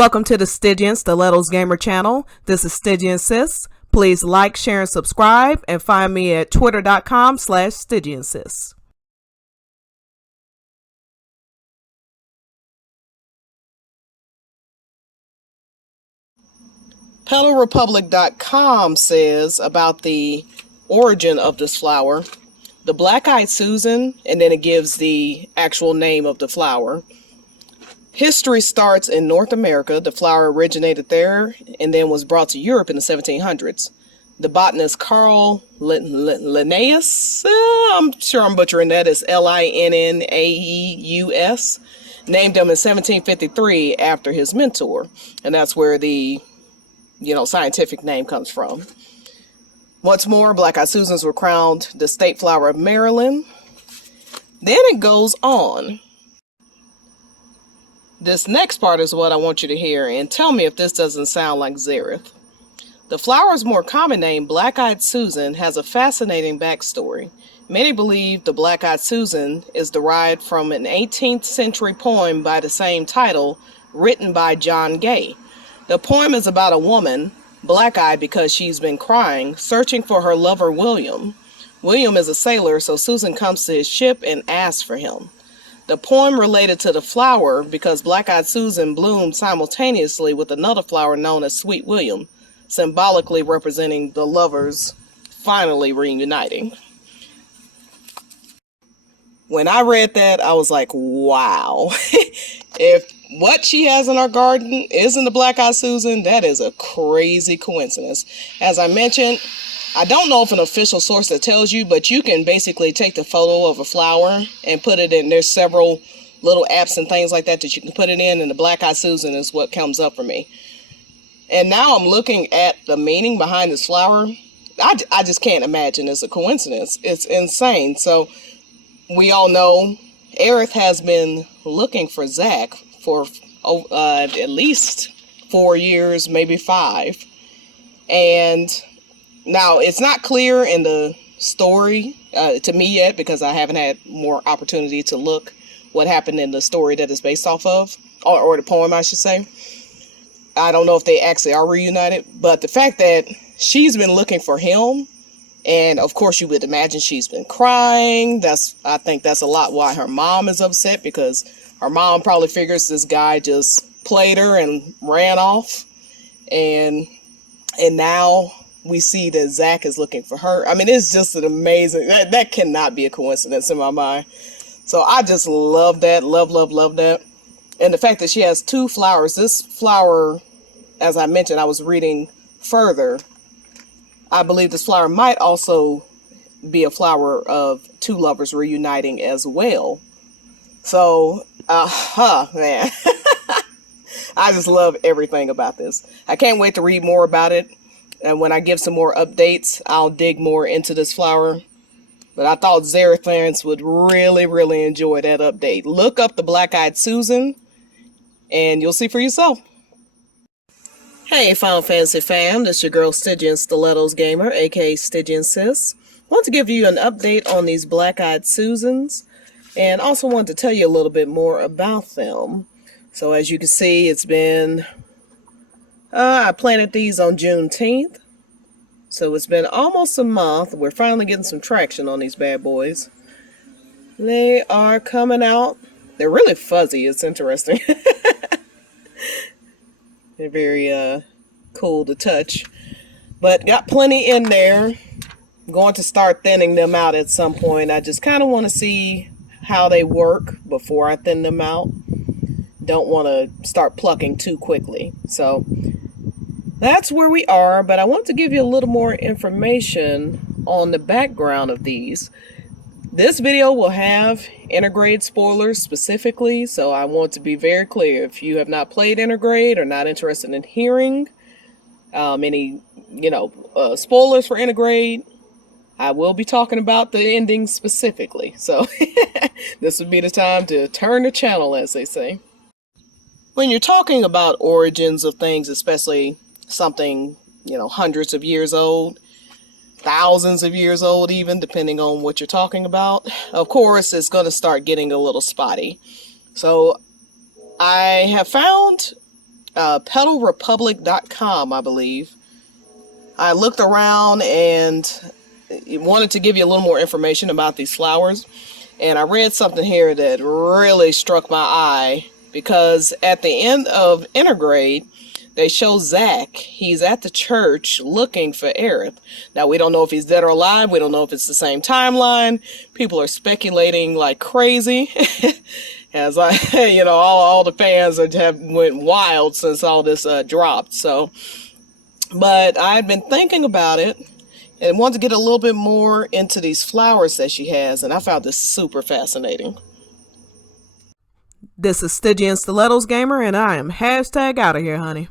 Welcome to the Stygian Stilettos Gamer channel. This is StygianSis. Please like, share, and subscribe, and find me at twitter.com/StygianSis. PetalRepublic.com says about the origin of this flower. The black-eyed Susan, and then it gives the actual name of the flower. History starts in North America. The flower originated there and then was brought to Europe in the 1700s. The botanist Carl Linnaeus, I'm sure I'm butchering that, is Linnaeus, named him in 1753 after his mentor. And that's where the, scientific name comes from. Once more, black-eyed Susans were crowned the state flower of Maryland. Then it goes on. This next part is what I want you to hear, and tell me if this doesn't sound like Aerith. The flower's more common name, black-eyed Susan, has a fascinating backstory. Many believe the black-eyed Susan is derived from an 18th century poem by the same title, written by John Gay. The poem is about a woman, black-eyed because she's been crying, searching for her lover William. William is a sailor, so Susan comes to his ship and asks for him. The poem related to the flower because black-eyed Susan bloomed simultaneously with another flower known as Sweet William, symbolically representing the lovers finally reuniting. When I read that, I was like, wow. If what she has in our garden isn't the black-eyed Susan, that is a crazy coincidence. As I mentioned, I don't know if an official source that tells you, but you can basically take the photo of a flower and put it in. There's several little apps and things like that you can put it in, and the black-eyed Susan is what comes up for me. And now I'm looking at the meaning behind this flower. I just can't imagine it's a coincidence. It's insane. So we all know Aerith has been looking for Zach for at least 4 years, maybe 5. And now, it's not clear in the story to me yet because I haven't had more opportunity to look what happened in the story that it's based off of, or the poem, I should say. I don't know if they actually are reunited, but the fact that she's been looking for him, and of course you would imagine she's been crying. I think that's a lot why her mom is upset, because her mom probably figures this guy just played her and ran off, and now we see that Zach is looking for her. I mean, it's just an amazing, that cannot be a coincidence in my mind. So I just love that, love that. And the fact that she has 2 flowers, this flower, as I mentioned, I was reading further, I believe this flower might also be a flower of 2 lovers reuniting as well. So, man. I just love everything about this. I can't wait to read more about it. And when I give some more updates, I'll dig more into this flower. But I thought Aerith fans would really, really enjoy that update. Look up the black-eyed Susan, and you'll see for yourself. Hey, Final Fantasy fam, this is your girl Stygian Stilettos Gamer, aka StygianSis. I want to give you an update on these black-eyed Susans, and also want to tell you a little bit more about them. So as you can see, it's been... I planted these on Juneteenth, so it's been almost a month. We're finally getting some traction on these bad boys. They are coming out. They're really fuzzy. It's interesting. They're very cool to touch, but got plenty in there. I'm going to start thinning them out at some point. I just kind of want to see how they work before I thin them out. Don't want to start plucking too quickly. So that's where we are, but I want to give you a little more information on the background of these. This video will have Intergrade spoilers specifically, so I want to be very clear. If you have not played Intergrade or not interested in hearing any, spoilers for Intergrade, I will be talking about the ending specifically. So this would be the time to turn the channel, as they say. When you're talking about origins of things, especially something, hundreds of years old, thousands of years old even, depending on what you're talking about, of course, it's going to start getting a little spotty. So I have found petalrepublic.com, I believe. I looked around and wanted to give you a little more information about these flowers. And I read something here that really struck my eye, because at the end of Intergrade, they show Zach. He's at the church looking for Aerith. Now, we don't know if he's dead or alive. We don't know if it's the same timeline. People are speculating like crazy. As all the fans have went wild since all this dropped. So, but I've been thinking about it and wanted to get a little bit more into these flowers that she has, and I found this super fascinating. This is Stygian Stilettos Gamer, and I am # out of here, honey.